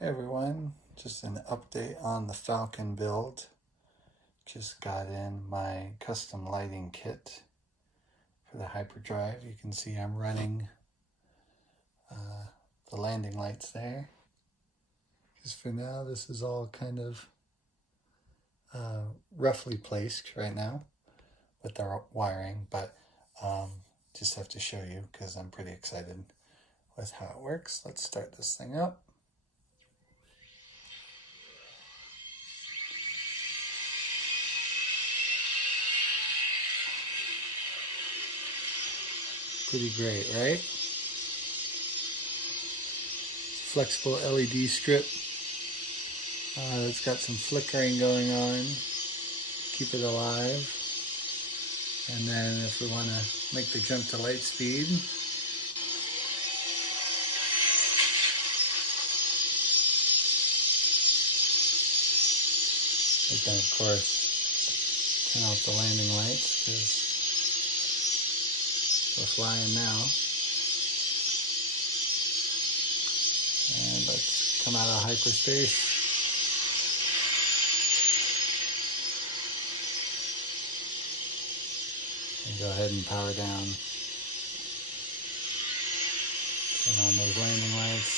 Hey everyone, just an update on the Falcon build. Just got in my custom lighting kit for the hyperdrive. You can see I'm running the landing lights there. Because for now this is all kind of roughly placed right now with the wiring, but just have to show you because I'm pretty excited with how it works. Let's start this thing up. Pretty great, right? Flexible LED strip. It's got some flickering going on. Keep it alive. And then if we want to make the jump to light speed, we can of course turn off the landing lights because we're flying now. And let's come out of hyperspace. And go ahead and power down. Turn on those landing lights.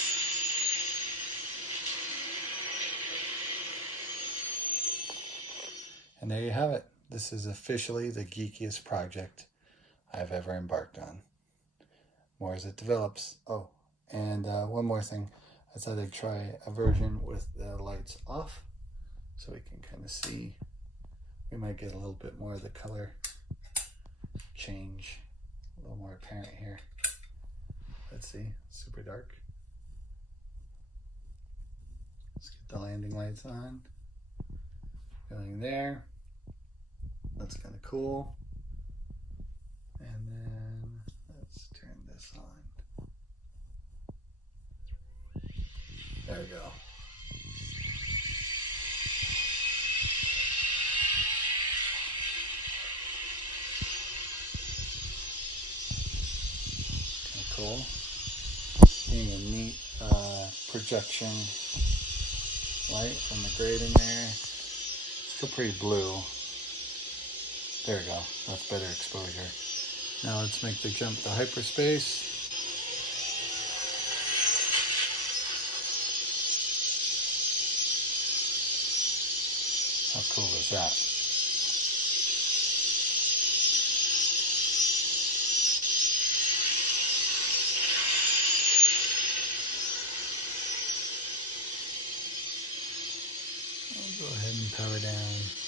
And there you have it. This is officially the geekiest project I've ever embarked on. More as it develops. Oh, and one more thing. I thought I'd try a version with the lights off so we can kind of see. We might get a little bit more of the color change, a little more apparent here. Let's see, super dark. Let's get the landing lights on. Going there. That's kind of cool. And then let's turn this on. There we go. Kind of cool. Being a neat projection light from the grating there. Still pretty blue. There we go. That's better exposure. Now let's make the jump to hyperspace. How cool is that? I'll go ahead and power down.